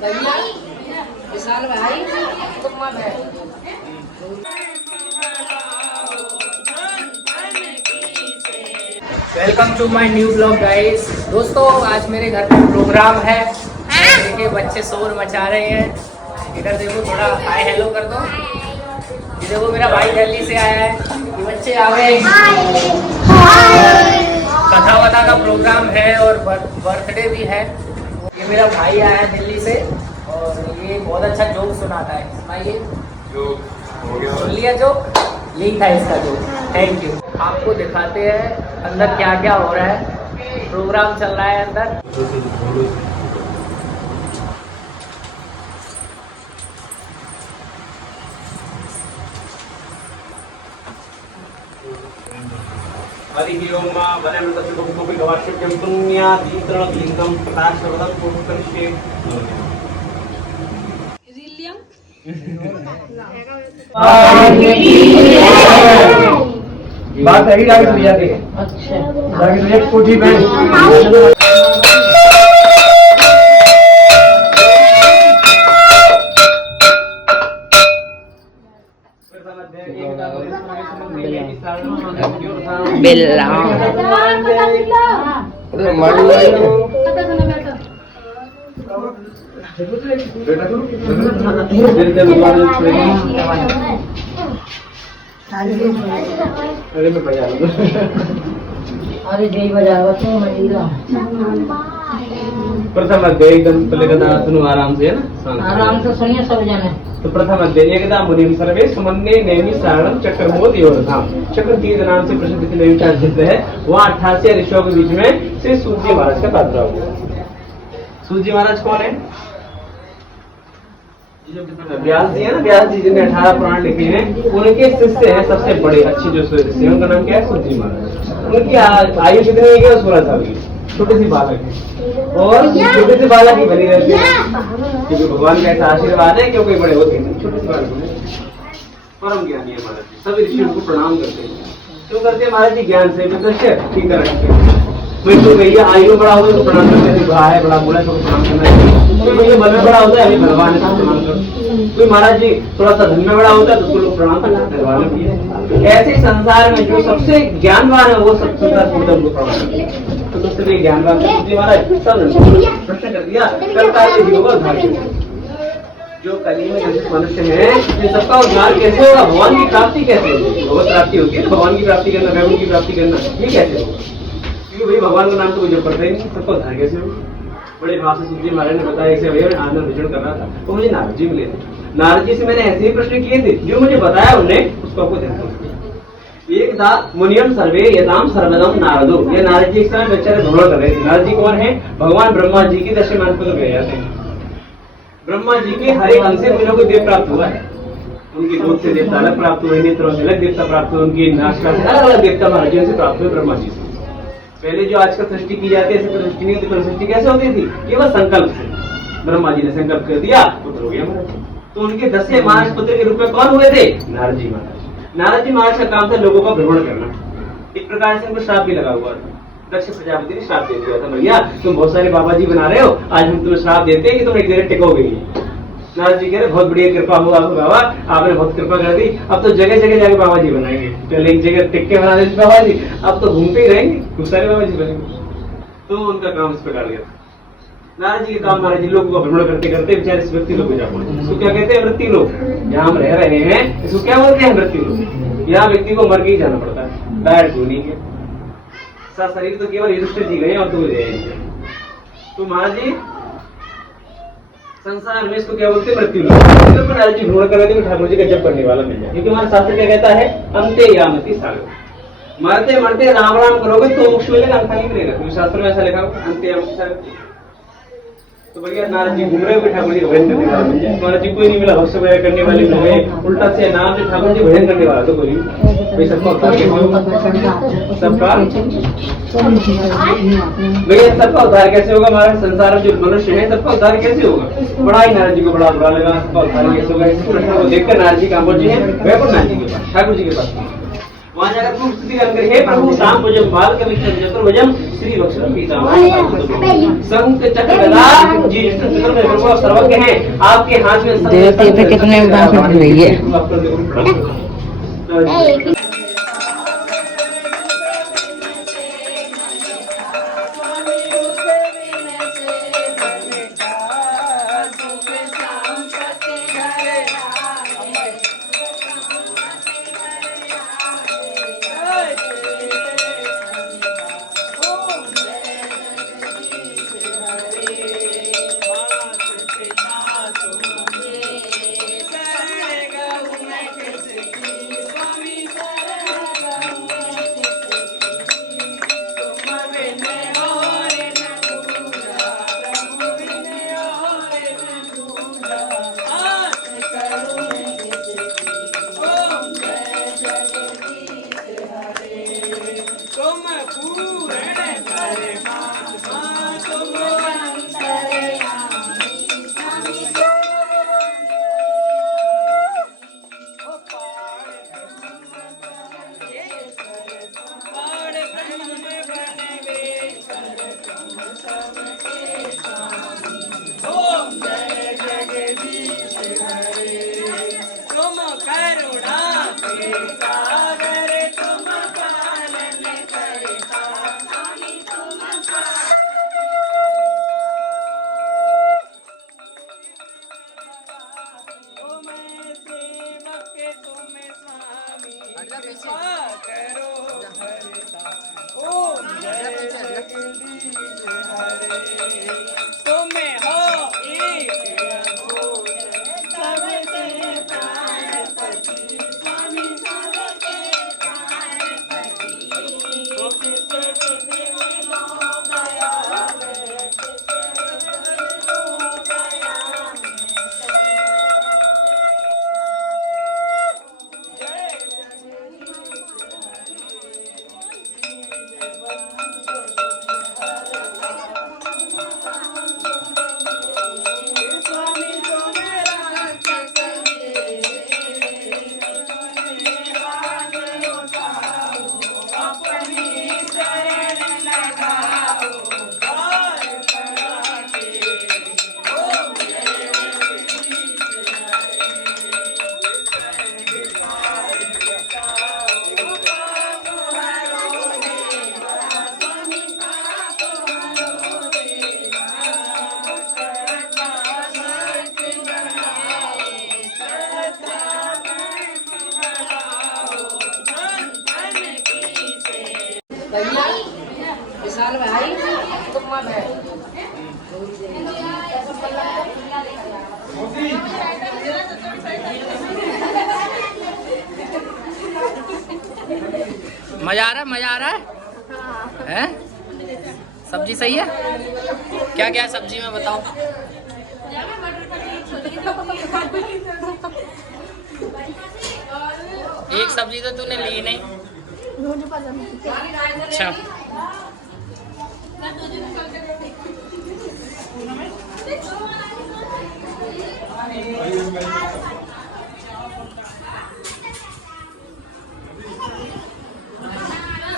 विशाल भाई welcome to my new blog guys. दोस्तों आज मेरे घर में प्रोग्राम है। देखिए बच्चे शोर मचा रहे हैं। इधर देखो, थोड़ा हाय हेलो कर दो। ये देखो मेरा भाई दिल्ली से आया है। ये बच्चे आ गए। कथा वथा का प्रोग्राम है और बर्थडे भी है। ये मेरा भाई आया है दिल्ली से और ये बहुत अच्छा जोक सुनाता है। सुनाइए। सुन लिया जोक? लिंक है इसका जोक। Thank you. आपको दिखाते हैं अंदर क्या क्या हो रहा है। प्रोग्राम चल रहा है अंदर। हरि ओम वरेम तत्सुकोपि गवाक्षिप्यं पुण्यादीतरणलिंगं प्रकाशवदं पूर्वकरिष्ये रिलियम बात सही लागे भैया के। अच्छा लागे तो एक कोठी में बिल्ला अरे जय बजावा तो मंदिरा प्रथम अध्याय एकदम पहले कथा सुनो आराम से, है ना? आराम से सुनिए सब जाने। तो प्रथम अध्याय एकदा मुनिम सर्वे सुमन्ने नेमि सारणम चक्रमोद योधाम। चक्र तीर्थ नाम से प्रसिद्ध नैनीताल क्षेत्र है। वहाँ 88 ऋषियों के बीच में श्री सूर्य महाराज का प्रादुर्भाव हुआ। सूर्य महाराज कौन है? व्यास जी है ना। व्यास जी जिन्हें 18 पुराण लिखे हैं, उनके शिष्य हैं सबसे बड़े अच्छे जो ऋषि हैं। उनका नाम क्या है? सूर्य महाराज। उनकी आयु कितनी है? 16 साल की। छोटे से बालक है और छोटे से बालक ही बनी रहती है क्योंकि भगवान का ऐसा आशीर्वाद है। क्यों कोई बड़े होते हैं, छोटे से बालक परम ज्ञानी है महाराज जी। सभी ऋषियों को प्रणाम करते हैं। क्यों करते हैं महाराज जी? ज्ञान से ठीक है। तो भैया आयु बड़ा होता है तो प्रणाम करते हैं। बड़ा है, बड़ा बोला तो प्रणाम करना चाहिए। कोई भैया बल में बड़ा होता है, अभी भगवान है तो प्रणाम करो। कोई महाराज जी थोड़ा सा धन में बड़ा होता है तो उसको लोग प्रणाम करना करवाना। ऐसे संसार में जो सबसे ज्ञानवान है वो सब संसार को प्रणाम करते हैं। तो सबसे ज्ञानवान महाराज सब प्रश्न कर दिया कल का होगा उद्धार। जो कली में जैसे मनुष्य है ये सबका उद्धार कैसे होगा? भगवान की प्राप्ति कैसे होगी? भगवत प्राप्ति होती है। भगवान की प्राप्ति करना, वैकुंठ की प्राप्ति करना, ये कैसे होगा? क्योंकि भाई भगवान का नाम तो मुझे पड़ता ही नहीं। सबका उद्धार कैसे होगा? बड़े भाव से सूर्य महाराज ने बताया ऐसे भैया आनंद विचरण कर रहा था तो मुझे नारद जी मिले थे। नारद जी से मैंने ऐसे ही प्रश्न किए थे, जो मुझे बताया उन्होंने उसको आपको ध्यान रखना। एक था मुनियम सर्वे यदाम सर्वदम नारदो। ये नारद जी एक समय बेचारे भ्रमण कर रहे थे। नारद जी कौन है? भगवान ब्रह्मा जी की दशमान को गए जाते हैं। ब्रह्मा जी के हर एक अंग से मुनियों को देव प्राप्त हुआ है। उनकी गोद से देवता अलग प्राप्त हुए, नेत्रों से अलग देवता प्राप्त हुए, उनकी नासिका से अलग अलग देवता महाराज जी से प्राप्त हुए ब्रह्मा जी से। पहले जो आजकल सृष्टि की जाती है ऐसे सृष्टि नहीं होती। सृष्टि कैसे होती थी? केवल संकल्प से। ब्रह्मा जी ने संकल्प कर दिया, पुत्र हो गया महाराज। तो उनके 10वें मानस पुत्र के रूप में कौन हुए थे? नारद जी महाराज। नारद जी महाराज का काम था लोगों का भ्रमण करना। एक प्रकार से उनको श्राप भी लगा हुआ था। दक्ष प्रजापति ने श्राप दे दिया था, भैया तुम बहुत सारे बाबा जी बना रहे हो, आज हम तुम्हें श्राप देते हैं कि तुम एक देर टिकोगे नहीं। नारद जी कह रहे बहुत बढ़िया कृपा हुआ बाबा, आपने बहुत कृपा कर दी। अब तो जगह जगह जाके बाबा जी बनाएंगे। पहले एक जगह टिक्के बना देते बाबा जी, अब तो घूमते ही रहेंगे, खूब सारे बाबा जी बनेंगे। तो उनका काम इस प्रकार गया। नारद जी के काम महाराज जी लोगों का भ्रमण करते करते बेचारे इस व्यक्ति लोग को जा पहुंचे। इसको क्या कहते हैं? वृत्ति लोग। जहाँ हम रह रहे हैं इसको क्या बोलते हैं? वृत्ति लोग। यहाँ व्यक्ति को मर के ही जाना पड़ता है, डायरेक्ट होने के साथ। शरीर तो केवल युधिष्ठिर जी गए और तो तो महाराज जी संसार में इसको क्या बोलते हैं? मृत्यु लोग। नारद जी भ्रमण कर रहे थे, ठाकुर जी का जप करने वाला मिल जाए। क्योंकि हमारा शास्त्र क्या कहता है? अंते यामति सागर। मरते मरते राम राम करोगे तो मोक्ष मिलेगा, अंत नहीं मिलेगा। क्योंकि शास्त्र में ऐसा लिखा हुआ अंते यामति सागर। तो भैया नारद जी घूम रहे हो, ठाकुर जी भजन करने वाला मिल जाए। महाराज जी कोई नहीं मिला, भक्ष्य वगैरह करने वाले मिल गए, उल्टा से नाम से ठाकुर जी भजन करने वाला तो कोई भाई सबका उद्धार कैसे होगा? सबका भैया सबका उद्धार कैसे होगा? हमारे संसार में जो मनुष्य है सबका उद्धार कैसे होगा? बड़ा ही नारद जी को बड़ा बुरा लगा। सबका उद्धार कैसे होगा? इस प्रश्न को देखकर नारद जी कहाँ पहुंचे हैं? वैकुंठ नाथ जी के पास, ठाकुर जी के पास। वहाँ जाकर खूब स्तुति करके हे प्रभु शाम भुजम बाल कवित्र चतुर्भुजम श्री वक्षरम पीताम संत चक्र गदा जी चतुर्भुज में प्रभु आप सर्वज्ञ हैं, आपके हाथ में देवते पे कितने उदाहरण हुई है। विशाल भाई तुम मजा आ रहा है, मजा आ रहा है हैं? सब्जी सही है? क्या क्या है सब्जी में बताओ? एक सब्जी तो तूने ली नहीं। अच्छा